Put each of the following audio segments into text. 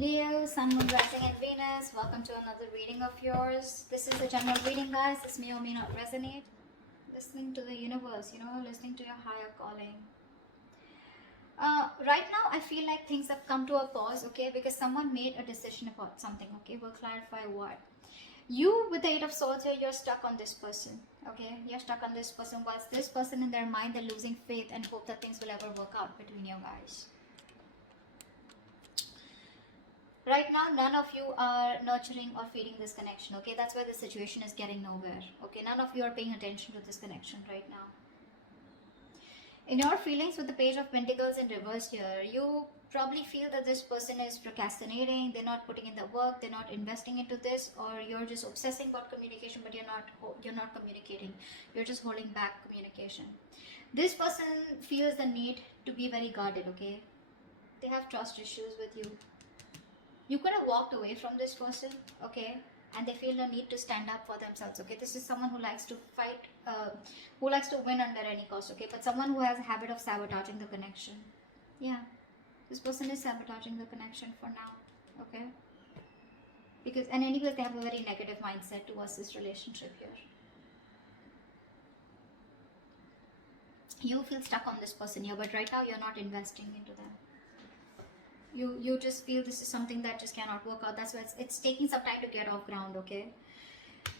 Leo, Sun, Moon, Rising and Venus, welcome to another reading of yours. This is a general reading, guys. This may or may not resonate. Listening to the universe, listening to your higher calling. Right now, I feel like things have come to a pause, okay, because someone made a decision about something, okay. We'll clarify what. You, with the Eight of Swords here, you're stuck on this person, okay. You're stuck on this person, whilst this person in their mind, they're losing faith and hope that things will ever work out between you guys. Right now, none of you are nurturing or feeding this connection, okay? That's why the situation is getting nowhere, okay? None of you are paying attention to this connection right now. In your feelings with the Page of Pentacles in reverse here, you probably feel that this person is procrastinating, they're not putting in the work, they're not investing into this, or you're just obsessing about communication, but you're not communicating. You're just holding back communication. This person feels the need to be very guarded, okay? They have trust issues with you. You could have walked away from this person, okay, and they feel the need to stand up for themselves, okay. This is someone who likes to fight, who likes to win under any cost, okay, but someone who has a habit of sabotaging the connection. Yeah, this person is sabotaging the connection for now, okay, because, and anyways, they have a very negative mindset towards this relationship here. You feel stuck on this person here, but right now you're not investing into them. You just feel this is something that just cannot work out. That's why it's taking some time to get off ground, okay?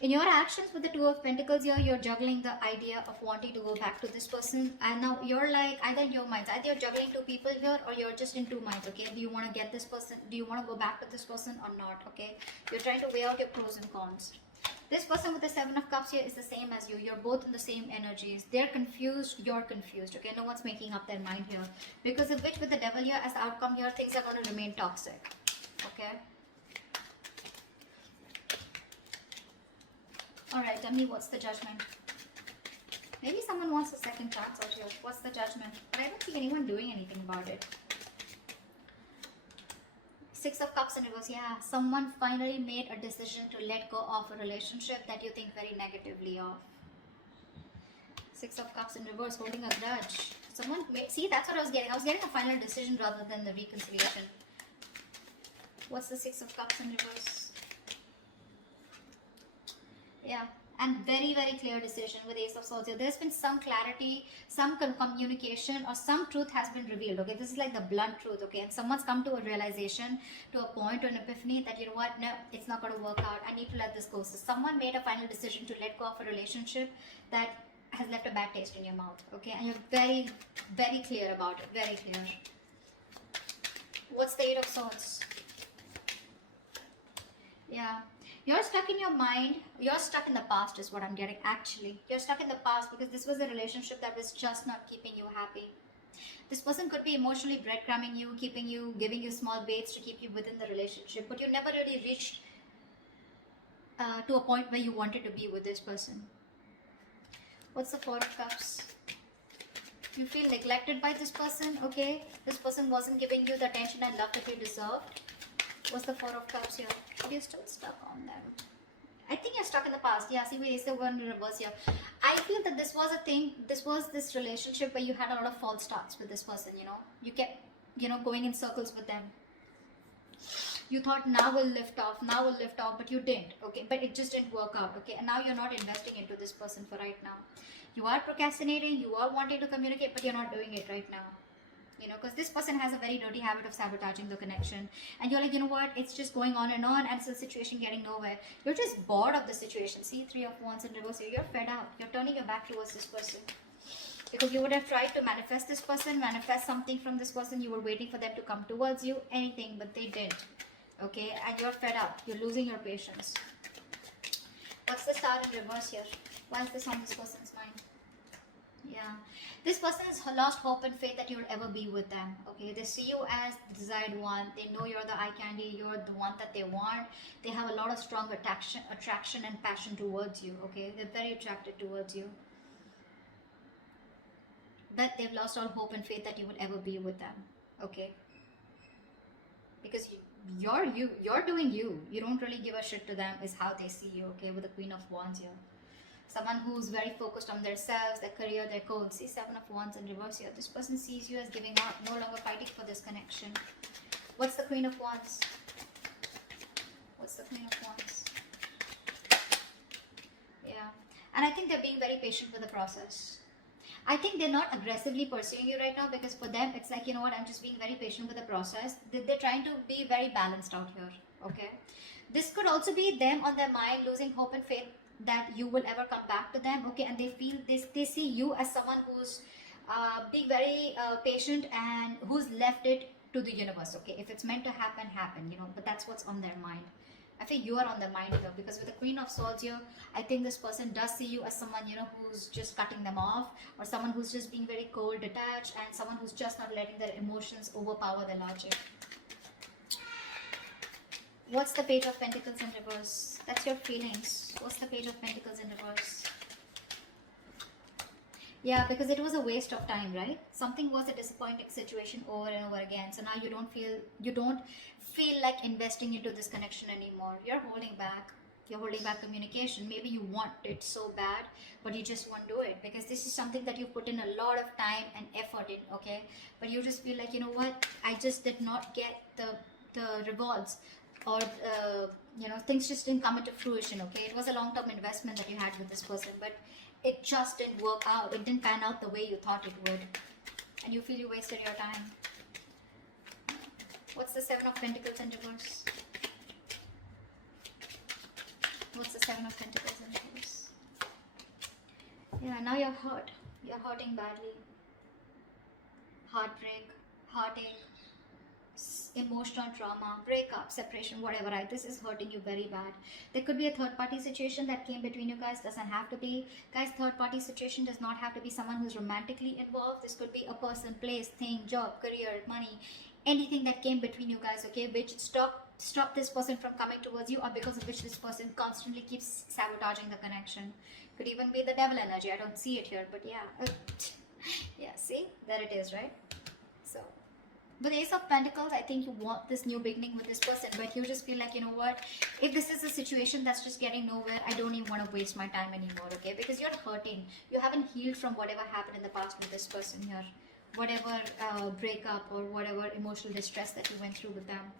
In your actions with the Two of Pentacles here, you're juggling the idea of wanting to go back to this person. And now you're like, either in your minds, either you're juggling two people here or you're just in two minds, okay? Do you want to get this person? Do you want to go back to this person or not, okay? You're trying to weigh out your pros and cons. This person with the Seven of Cups here is the same as you. You're both in the same energies. They're confused, you're confused, okay? No one's making up their mind here. Because of which, with the Devil here as the outcome here, things are going to remain toxic, okay? Alright, tell me what's the Judgment. Maybe someone wants a second chance out here. What's the Judgment? But I don't see anyone doing anything about it. Six of Cups in reverse. Yeah, someone finally made a decision to let go of a relationship that you think very negatively of. Six of Cups in reverse, holding a grudge. Someone see, that's what I was getting. I was getting a final decision rather than the reconciliation. What's the Six of Cups in reverse? Yeah, and very, very clear decision with Ace of Swords here. There's been some clarity, some communication, or some truth has been revealed, okay? This is like the blunt truth, okay? And someone's come to a realization, to a point, to an epiphany that, you know what, no, it's not going to work out. I need to let this go. So someone made a final decision to let go of a relationship that has left a bad taste in your mouth, okay? And you're very, very clear about it, very clear. What's the Eight of Swords? Yeah. You're stuck in your mind. You're stuck in the past is what I'm getting, actually. You're stuck in the past because this was a relationship that was just not keeping you happy. This person could be emotionally breadcrumbing you, keeping you, giving you small baits to keep you within the relationship. But you never really reached to a point where you wanted to be with this person. What's the Four of Cups? You feel neglected by this person, okay? This person wasn't giving you the attention and love that you deserved. What's the Four of Cups here? You're still stuck on them. I think you're stuck in the past. Yeah, see, we still going to reverse here. I feel that this was a thing. This was this relationship where you had a lot of false starts with this person, you know. You kept, going in circles with them. You thought now we'll lift off, but you didn't, okay? But it just didn't work out, okay? And now you're not investing into this person for right now. You are procrastinating, you are wanting to communicate, but you're not doing it right now. Because this person has a very dirty habit of sabotaging the connection. And you're like, you know what, it's just going on, and it's a situation getting nowhere. You're just bored of the situation. See, Three of Wands in reverse here. You're fed up. You're turning your back towards this person. Because you would have tried to manifest this person, manifest something from this person. You were waiting for them to come towards you, anything, but they didn't. Okay, and you're fed up. You're losing your patience. What's the Star in reverse here? Why is this on this person's mind? Yeah, this person has lost hope and faith that you'll ever be with them, okay? They see you as the desired one. They know you're the eye candy. You're the one that they want. They have a lot of strong attraction and passion towards you, okay? They're very attracted towards you. But they've lost all hope and faith that you will ever be with them, okay? Because you're doing you. You don't really give a shit to them is how they see you, okay? With the Queen of Wands here. Someone who's very focused on themselves, their career, their goals. See, Seven of Wands in reverse here. This person sees you as giving up, no longer fighting for this connection. What's the Queen of Wands? What's the Queen of Wands? Yeah. And I think they're being very patient with the process. I think they're not aggressively pursuing you right now, because for them it's like, you know what, I'm just being very patient with the process. They're trying to be very balanced out here. Okay. This could also be them on their mind losing hope and faith that you will ever come back to them. Okay. And they feel this, they see you as someone who's being very patient and who's left it to the universe. Okay. If it's meant to happen, happen, you know, but that's what's on their mind. I think you are on their mind here, because with the Queen of Swords here, I think this person does see you as someone, you know, who's just cutting them off, or someone who's just being very cold, detached, and someone who's just not letting their emotions overpower their logic. What's the Page of Pentacles in reverse? That's your feelings. What's the Page of Pentacles in reverse? Yeah, because it was a waste of time, right? Something was a disappointing situation over and over again. So now you don't feel like investing into this connection anymore. You're holding back. You're holding back communication. Maybe you want it so bad, but you just won't do it, because this is something that you put in a lot of time and effort in, okay? But you just feel like, you know what? I just did not get the rewards, or you know, things just didn't come into fruition, okay? It was a long-term investment that you had with this person, but it just didn't work out. It didn't pan out the way you thought it would. And you feel you wasted your time. What's the Seven of Pentacles in reverse? What's the Seven of Pentacles in reverse? Yeah, now you're hurt. You're hurting badly. Heartbreak, heartache, emotional trauma, breakup, separation, whatever, right? This is hurting you very bad. There could be a third party situation that came between you guys. Doesn't have to be. Guys, third party situation does not have to be someone who's romantically involved. This could be a person, place, thing, job, career, money, anything that came between you guys, okay, which stop this person from coming towards you, or because of which this person constantly keeps sabotaging the connection. Could even be the devil energy. I don't see it here, but yeah. Yeah, see, there it is, right? So with Ace of Pentacles, I think you want this new beginning with this person, but you just feel like, you know what, if this is a situation that's just getting nowhere, I don't even want to waste my time anymore, okay? Because you're hurting. You haven't healed from whatever happened in the past with this person here. Whatever breakup or whatever emotional distress that you went through with them.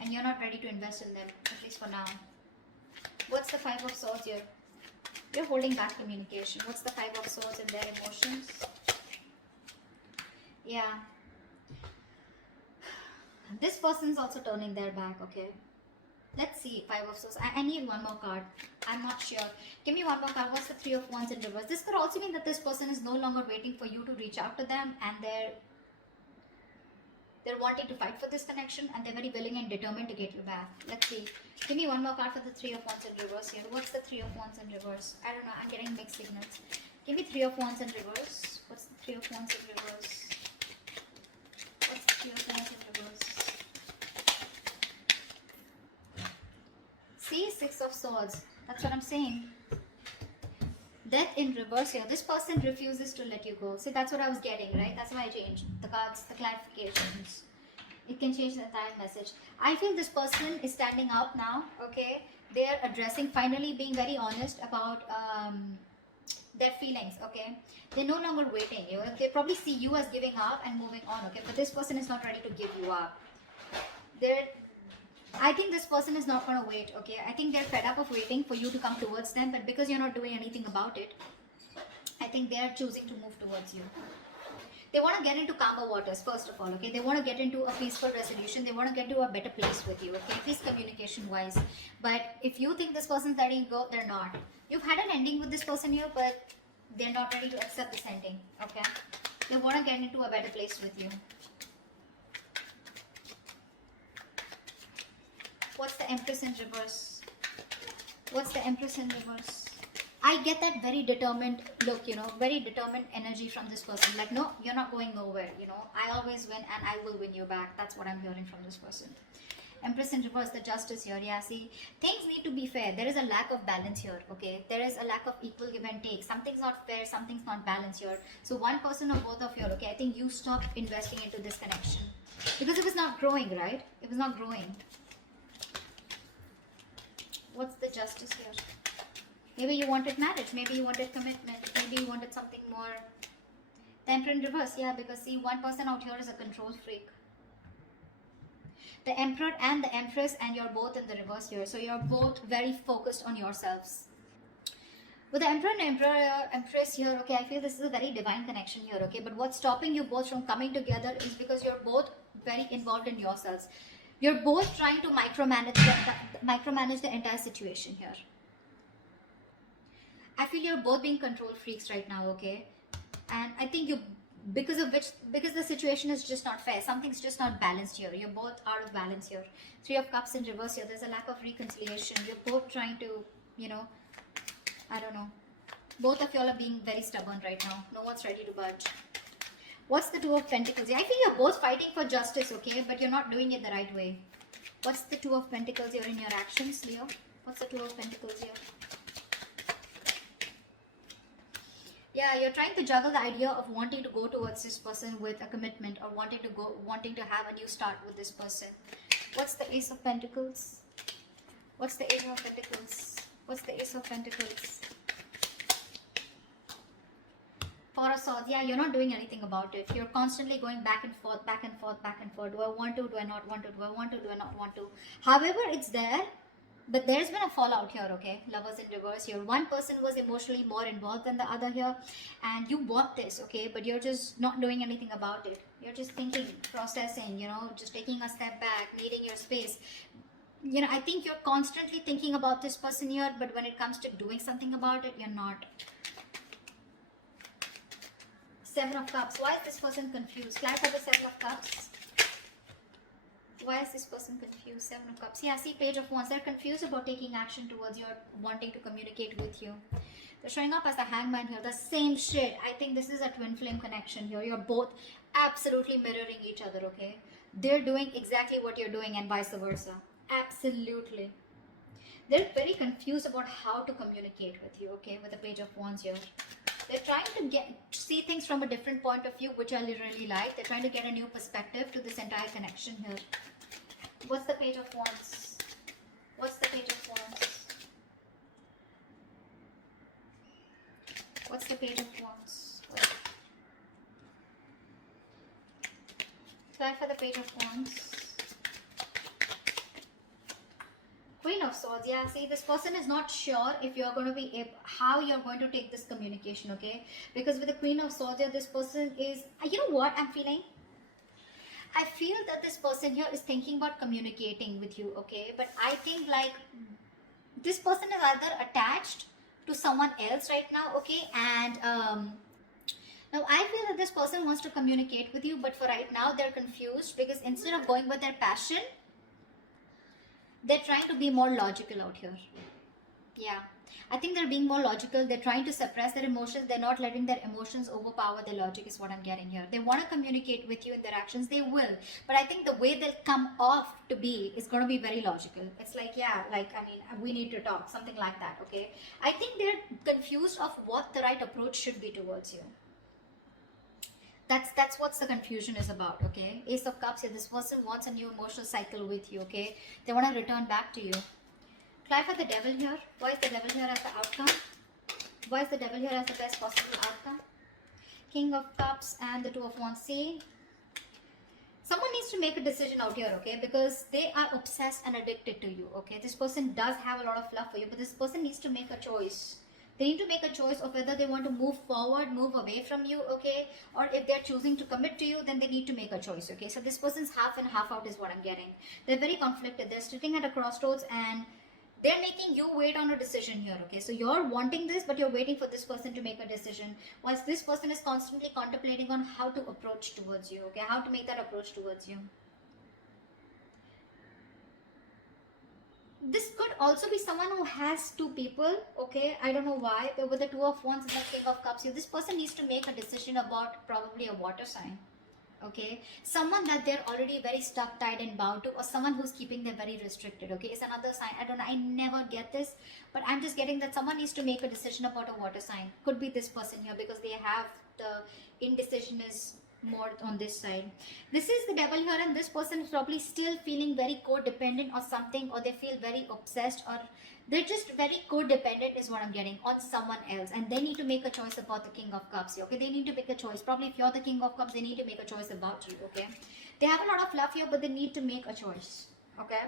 And you're not ready to invest in them, at least for now. What's the Five of Swords here? You're holding back communication. What's the Five of Swords in their emotions? Yeah. This person's also turning their back, okay? Let's see, Five of Swords. I need one more card. I'm not sure. Give me one more card. What's the Three of Wands in reverse? This could also mean that this person is no longer waiting for you to reach out to them, and they're wanting to fight for this connection, and they're very willing and determined to get you back. Let's see. Give me one more card for the Three of Wands in reverse here. What's the Three of Wands in reverse? I don't know. I'm getting mixed signals. Give me Three of Wands in reverse. What's the Three of Wands in reverse? What's the Three of Wands in reverse? See, Six of Swords. That's what I'm saying. Death in reverse here. This person refuses to let you go. See, that's what I was getting, right? That's why I changed the cards, the clarifications. It can change the entire message. I feel this person is standing up now, okay? They're addressing, finally being very honest about their feelings, okay? They're no longer waiting. You know? They probably see you as giving up and moving on, okay? But this person is not ready to give you up. I think this person is not going to wait, okay? I think they're fed up of waiting for you to come towards them, but because you're not doing anything about it, I think they're choosing to move towards you. They want to get into calmer waters, first of all, okay? They want to get into a peaceful resolution. They want to get to a better place with you, okay? At least communication-wise. But if you think this person's letting you go, they're not. You've had an ending with this person here, but they're not ready to accept this ending, okay? They want to get into a better place with you. What's the Empress in reverse? What's the Empress in reverse? I get that very determined look, you know, very determined energy from this person. Like, no, you're not going nowhere, you know. I always win and I will win you back. That's what I'm hearing from this person. Empress in reverse, the Justice here. Yeah, see, things need to be fair. There is a lack of balance here, okay? There is a lack of equal give and take. Something's not fair, something's not balanced here. So one person or both of you, okay, I think you stop investing into this connection. Because it was not growing, right? It was not growing. What's the Justice here? Maybe you wanted marriage. Maybe you wanted commitment. Maybe you wanted something more. The Emperor in reverse. Yeah, because see, one person out here is a control freak. The Emperor and the Empress, and you're both in the reverse here. So you're both very focused on yourselves. With the Emperor and Empress here, okay, I feel this is a very divine connection here, okay. But what's stopping you both from coming together is because you're both very involved in yourselves. You're both trying to micromanage the entire situation here. I feel you're both being control freaks right now, okay. And I think you, because the situation is just not fair. Something's just not balanced here. You're both out of balance here. Three of Cups in reverse here. There's a lack of reconciliation. You're both trying to, I don't know. Both of y'all are being very stubborn right now. No one's ready to budge. What's the Two of Pentacles? I feel you're both fighting for justice, okay? But you're not doing it the right way. What's the Two of Pentacles here in your actions, Leo? What's the Two of Pentacles here? Yeah, you're trying to juggle the idea of wanting to go towards this person with a commitment, or wanting to have a new start with this person. What's the Ace of Pentacles? What's the Ace of Pentacles? What's the Ace of Pentacles? Four of Swords. Yeah, you're not doing anything about it. You're constantly going back and forth, back and forth, back and forth. Do I want to? Do I not want to? Do I want to? Do I not want to? However, it's there. But there's been a fallout here, okay? Lovers in reverse here. One person was emotionally more involved than the other here. And you want this, okay? But you're just not doing anything about it. You're just thinking, processing, just taking a step back, needing your space. I think you're constantly thinking about this person here, but when it comes to doing something about it, you're not. Seven of Cups. Why is this person confused? Clarify the Seven of Cups. Why is this person confused? Seven of Cups. Yeah, see, Page of Wands. They're confused about taking action towards your wanting to communicate with you. They're showing up as the Hangman here. The same shit. I think this is a twin flame connection here. You're both absolutely mirroring each other, okay? They're doing exactly what you're doing and vice versa. Absolutely. They're very confused about how to communicate with you, okay? With the Page of Wands here. They're trying to see things from a different point of view, which I really like. They're trying to get a new perspective to this entire connection here. What's the Page of Wands? What's the Page of Wands? What's the Page of Wands? Try for the Page of Wands. Queen of Swords. Yeah, see, this person is not sure if you're going to be how you're going to take this communication, okay? Because with the Queen of Swords here, this person is, you know what I'm feeling? I feel that this person here is thinking about communicating with you, okay? But I think like this person is either attached to someone else right now, okay? And now I feel that this person wants to communicate with you, but for right now they're confused because instead of going with their passion, they're trying to be more logical out here. Yeah, I think they're being more logical. They're trying to suppress their emotions. They're not letting their emotions overpower their logic is what I'm getting here. They want to communicate with you in their actions. They will. But I think the way they'll come off to be is going to be very logical. It's like, yeah, like, I mean, we need to talk. Something like that, okay? I think they're confused of what the right approach should be towards you. That's what the confusion is about, okay? Ace of Cups here. This person wants a new emotional cycle with you, okay? They want to return back to you. Clarify the Devil here. Why is the Devil here as the outcome? Why is the Devil here as the best possible outcome? King of Cups and the Two of Wands. See, someone needs to make a decision out here, okay? Because they are obsessed and addicted to you, okay? This person does have a lot of love for you, but this person needs to make a choice. They need to make a choice of whether they want to move forward, move away from you, okay? Or if they're choosing to commit to you, then they need to make a choice, okay? So this person's half and half out is what I'm getting. They're very conflicted. They're sitting at a crossroads and they're making you wait on a decision here, okay? So you're wanting this, but you're waiting for this person to make a decision. Whilst this person is constantly contemplating on how to approach towards you, okay? How to make that approach towards you. This could also be someone who has two people, okay? I don't know why. But with the Two of Wands and the King of Cups here, this person needs to make a decision about probably a water sign, okay? Someone that they're already very stuck, tied and bound to, or someone who's keeping them very restricted, okay? It's another sign. I don't know. I never get this, but I'm just getting that someone needs to make a decision about a water sign. Could be this person here because they have the indecision is more on this side. This is the devil here, and this person is probably still feeling very codependent or something, or they feel very obsessed, or they're just very codependent is what I'm getting on someone else, and they need to make a choice about the King of Cups here. Okay, they need to make a choice. Probably if you're the King of Cups, they need to make a choice about you. Okay, they have a lot of love here, but they need to make a choice. Okay,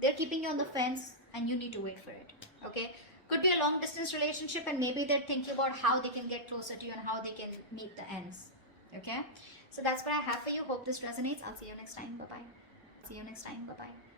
they're keeping you on the fence, and you need to wait for it. Okay, could be a long distance relationship, and maybe they're thinking about how they can get closer to you and how they can meet the ends. Okay, so that's what I have for you. Hope this resonates. I'll see you next time. Bye bye. See you next time. Bye bye.